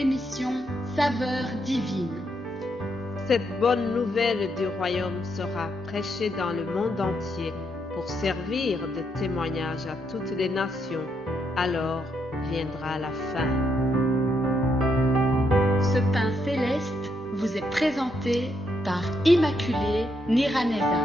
l'émission Saveurs divines. Cette bonne nouvelle du royaume sera prêchée dans le monde entier pour servir de témoignage à toutes les nations. Alors viendra la fin. Ce pain céleste vous est présenté par Immaculée Niraneza.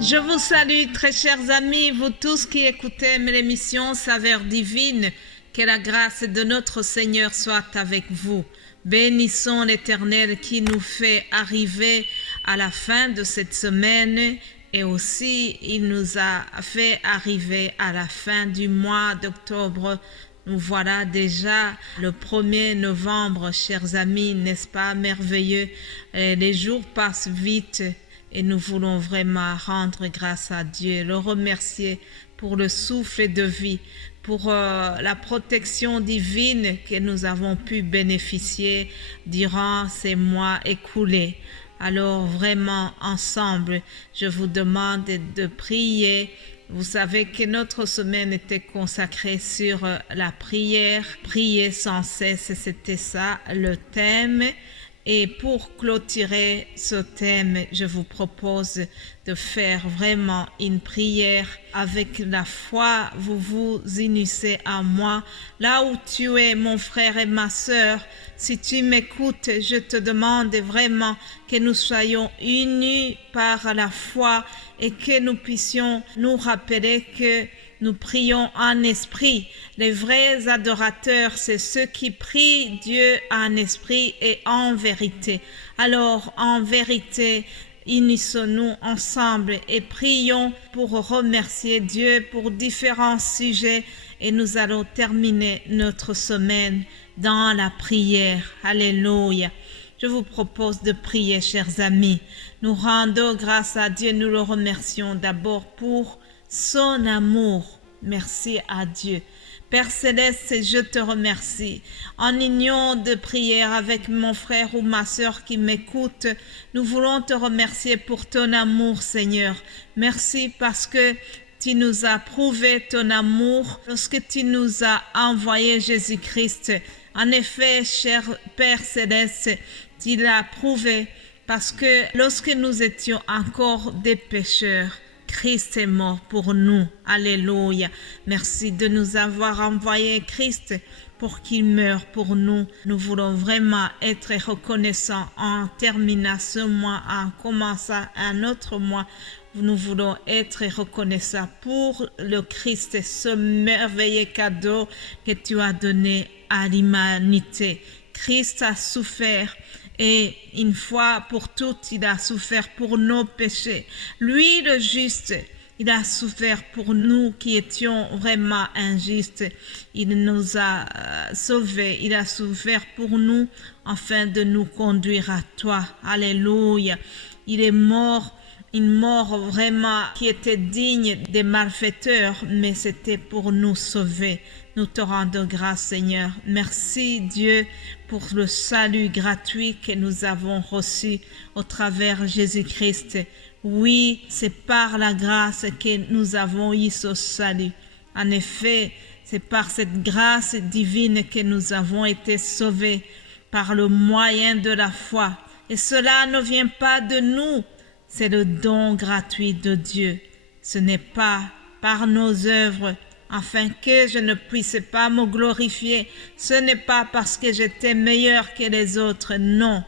Je vous salue, très chers amis, vous tous qui écoutez l'émission Saveurs divines. Que la grâce de notre Seigneur soit avec vous. Bénissons l'Éternel qui nous fait arriver à la fin de cette semaine et aussi il nous a fait arriver à la fin du mois d'octobre. Nous voilà déjà le 1er novembre, chers amis, n'est-ce pas merveilleux? Les jours passent vite et nous voulons vraiment rendre grâce à Dieu, le remercier pour le souffle de vie, pour la protection divine que nous avons pu bénéficier durant ces mois écoulés. Alors vraiment, ensemble, je vous demande de prier. Vous savez que notre semaine était consacrée sur la prière. Prier sans cesse, c'était ça le thème. Et pour clôturer ce thème, je vous propose de faire vraiment une prière avec la foi. Vous vous unissez à moi. Là où tu es, mon frère et ma sœur, si tu m'écoutes, je te demande vraiment que nous soyons unis par la foi et que nous puissions nous rappeler que nous prions en esprit. Les vrais adorateurs, c'est ceux qui prient Dieu en esprit et en vérité. Alors, en vérité, unissons-nous ensemble et prions pour remercier Dieu pour différents sujets et nous allons terminer notre semaine dans la prière. Alléluia. Je vous propose de prier, chers amis. Nous rendons grâce à Dieu, nous le remercions d'abord pour son amour. Merci à Dieu. Père Céleste, je te remercie. En union de prière avec mon frère ou ma sœur qui m'écoute, nous voulons te remercier pour ton amour, Seigneur. Merci parce que tu nous as prouvé ton amour lorsque tu nous as envoyé Jésus-Christ. En effet, cher Père Céleste, tu l'as prouvé parce que lorsque nous étions encore des pécheurs, Christ est mort pour nous. Alléluia. Merci de nous avoir envoyé Christ pour qu'il meure pour nous. Nous voulons vraiment être reconnaissants en terminant ce mois, en commençant un autre mois. Nous voulons être reconnaissants pour le Christ, ce merveilleux cadeau que tu as donné à l'humanité. Christ a souffert. Et une fois pour toutes, il a souffert pour nos péchés. Lui, le juste, il a souffert pour nous qui étions vraiment injustes. Il nous a sauvés. Il a souffert pour nous afin de nous conduire à toi. Alléluia. Il est mort. Une mort vraiment qui était digne des malfaiteurs, mais c'était pour nous sauver. Nous te rendons grâce, Seigneur. Merci, Dieu, pour le salut gratuit que nous avons reçu au travers Jésus-Christ. Oui, c'est par la grâce que nous avons eu ce salut. En effet, c'est par cette grâce divine que nous avons été sauvés par le moyen de la foi. Et cela ne vient pas de nous. C'est le don gratuit de Dieu. Ce n'est pas par nos œuvres, afin que je ne puisse pas me glorifier. Ce n'est pas parce que j'étais meilleur que les autres, non.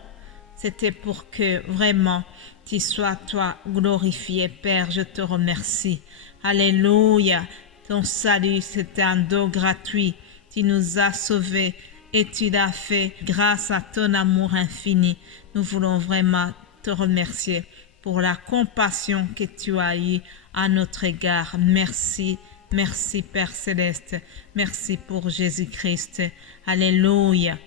C'était pour que vraiment tu sois toi glorifié, Père. Je te remercie. Alléluia. Ton salut, c'est un don gratuit. Tu nous as sauvés et tu l'as fait grâce à ton amour infini. Nous voulons vraiment te remercier pour la compassion que tu as eue à notre égard. Merci, merci Père Céleste. Merci pour Jésus-Christ. Alléluia.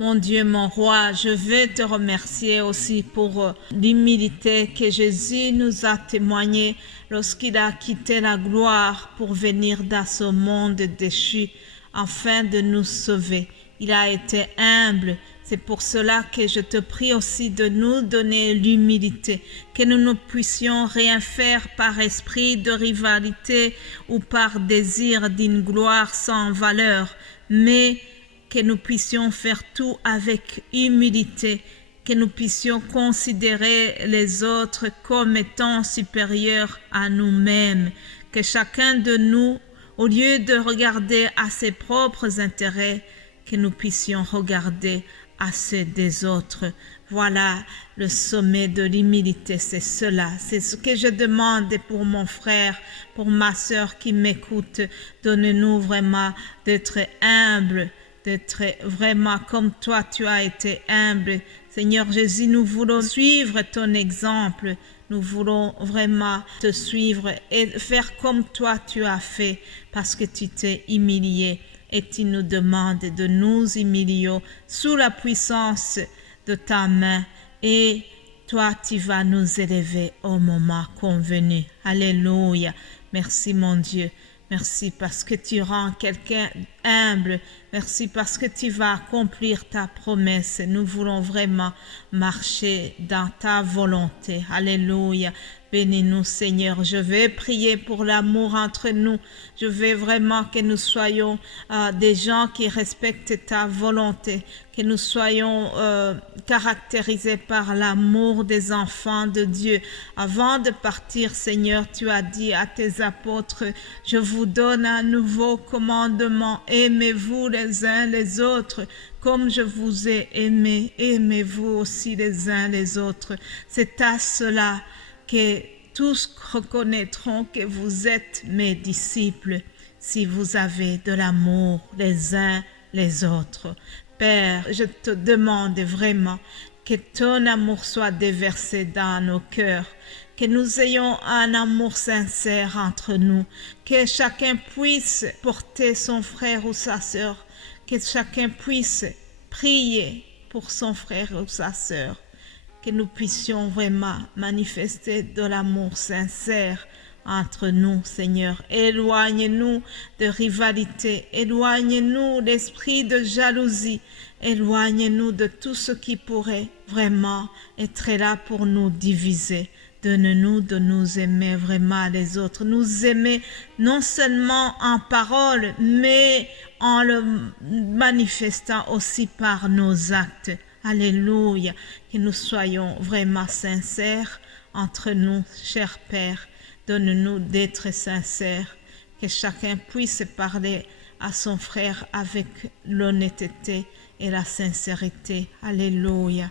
Mon Dieu, mon roi, je veux te remercier aussi pour l'humilité que Jésus nous a témoignée lorsqu'il a quitté la gloire pour venir dans ce monde déchu afin de nous sauver. Il a été humble. C'est pour cela que je te prie aussi de nous donner l'humilité, que nous ne puissions rien faire par esprit de rivalité ou par désir d'une gloire sans valeur, mais que nous puissions faire tout avec humilité, que nous puissions considérer les autres comme étant supérieurs à nous-mêmes, que chacun de nous, au lieu de regarder à ses propres intérêts, que nous puissions regarder à ceux des autres. Voilà le sommet de l'humilité, c'est cela. C'est ce que je demande pour mon frère, pour ma sœur qui m'écoute. Donne-nous vraiment d'être humble, d'être vraiment comme toi tu as été humble. Seigneur Jésus, nous voulons suivre ton exemple. Nous voulons vraiment te suivre et faire comme toi tu as fait parce que tu t'es humilié. Et tu nous demandes de nous humilier sous la puissance de ta main. Et toi, tu vas nous élever au moment convenu. Alléluia. Merci mon Dieu. Merci parce que tu rends quelqu'un humble. Merci parce que tu vas accomplir ta promesse. Nous voulons vraiment marcher dans ta volonté. Alléluia. Bénis-nous, Seigneur. Je vais prier pour l'amour entre nous. Je veux vraiment que nous soyons des gens qui respectent ta volonté, que nous soyons caractérisés par l'amour des enfants de Dieu. Avant de partir, Seigneur, tu as dit à tes apôtres, je vous donne un nouveau commandement. Aimez-vous les uns les autres. Comme je vous ai aimé, aimez-vous aussi les uns les autres. C'est à cela que tous reconnaîtront que vous êtes mes disciples si vous avez de l'amour les uns les autres. Père, je te demande vraiment que ton amour soit déversé dans nos cœurs, que nous ayons un amour sincère entre nous, que chacun puisse porter son frère ou sa sœur, que chacun puisse prier pour son frère ou sa sœur, que nous puissions vraiment manifester de l'amour sincère entre nous, Seigneur. Éloigne-nous de rivalité, éloigne-nous d'esprit de jalousie, éloigne-nous de tout ce qui pourrait vraiment être là pour nous diviser. Donne-nous de nous aimer vraiment les autres, nous aimer non seulement en parole, mais en le manifestant aussi par nos actes. Alléluia, que nous soyons vraiment sincères entre nous, cher Père. Donne-nous d'être sincères, que chacun puisse parler à son frère avec l'honnêteté et la sincérité. Alléluia.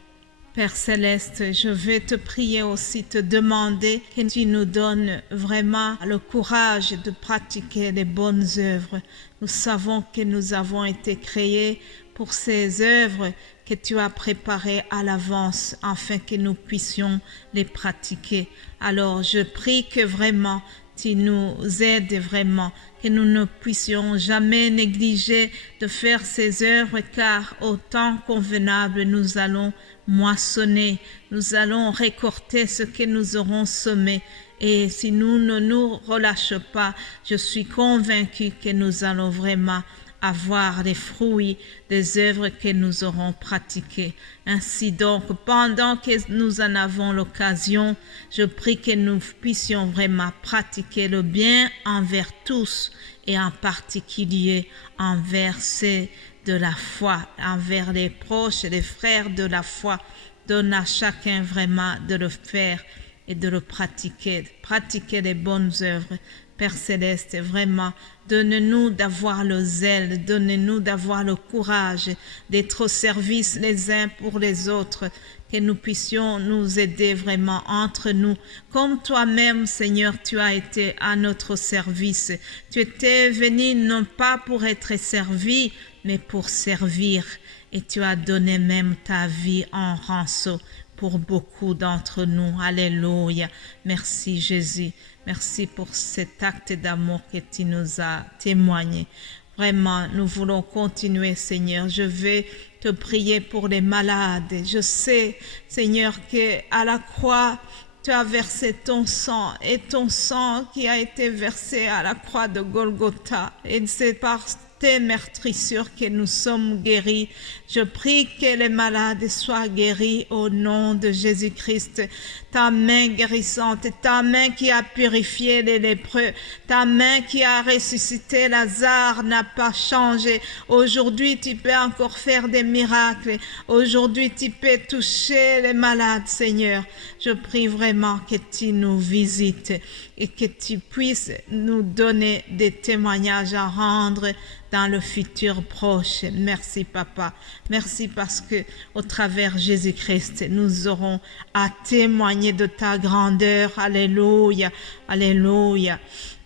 Père Céleste, je vais te prier aussi, te demander que tu nous donnes vraiment le courage de pratiquer les bonnes œuvres. Nous savons que nous avons été créés pour ces œuvres que tu as préparées à l'avance afin que nous puissions les pratiquer. Alors je prie que vraiment tu nous aides vraiment, que nous ne puissions jamais négliger de faire ces œuvres, car au temps convenable nous allons moissonner, nous allons récolter ce que nous aurons semé. Et si nous ne nous relâchons pas, je suis convaincue que nous allons vraiment avoir les fruits des œuvres que nous aurons pratiquées. Ainsi donc, pendant que nous en avons l'occasion, je prie que nous puissions vraiment pratiquer le bien envers tous et en particulier envers ceux de la foi, envers les proches et les frères de la foi. Donne à chacun vraiment de le faire et de le pratiquer les bonnes œuvres. Père Céleste, vraiment, donne-nous d'avoir le zèle, donne-nous d'avoir le courage d'être au service les uns pour les autres, que nous puissions nous aider vraiment entre nous. Comme toi-même, Seigneur, tu as été à notre service. Tu étais venu non pas pour être servi, mais pour servir. Et tu as donné même ta vie en rançon pour beaucoup d'entre nous. Alléluia. Merci Jésus. Merci pour cet acte d'amour que tu nous as témoigné. Vraiment, nous voulons continuer, Seigneur. Je vais te prier pour les malades. Je sais, Seigneur, qu'à la croix, tu as versé ton sang, et ton sang qui a été versé à la croix de Golgotha. Et c'est par tes meurtrissures que nous sommes guéris. Je prie que les malades soient guéris au nom de Jésus-Christ. Ta main guérissante, ta main qui a purifié les lépreux, ta main qui a ressuscité Lazare n'a pas changé. Aujourd'hui, tu peux encore faire des miracles. Aujourd'hui, tu peux toucher les malades, Seigneur. Je prie vraiment que tu nous visites et que tu puisses nous donner des témoignages à rendre dans le futur proche. Merci, Papa. Merci parce que au travers Jésus-Christ, nous aurons à témoigner de ta grandeur. Alléluia, alléluia.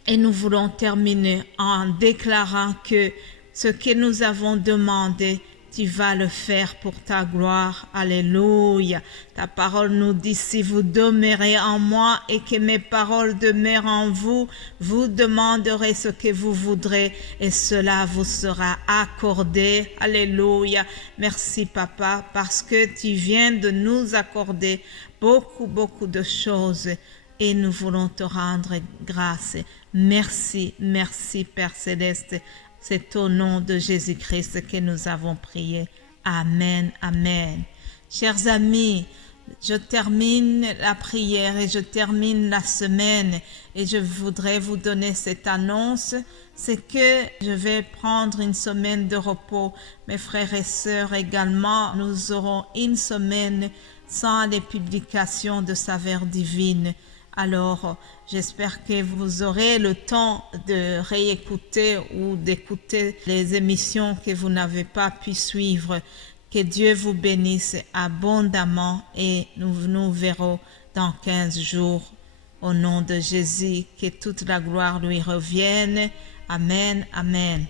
Et nous voulons terminer en déclarant que ce que nous avons demandé, tu vas le faire pour ta gloire. Alléluia. Ta parole nous dit, si vous demeurez en moi et que mes paroles demeurent en vous, vous demanderez ce que vous voudrez et cela vous sera accordé. Alléluia. Merci, Papa, parce que tu viens de nous accorder beaucoup de choses et nous voulons te rendre grâce. Merci, merci, Père Céleste. C'est au nom de Jésus-Christ que nous avons prié. Amen, amen. Chers amis, je termine la prière et je termine la semaine et je voudrais vous donner cette annonce. C'est que je vais prendre une semaine de repos. Mes frères et sœurs également, nous aurons une semaine sans les publications de Saveurs divines. Alors, j'espère que vous aurez le temps de réécouter ou d'écouter les émissions que vous n'avez pas pu suivre. Que Dieu vous bénisse abondamment et nous nous verrons dans 15 jours. Au nom de Jésus, que toute la gloire lui revienne. Amen, amen.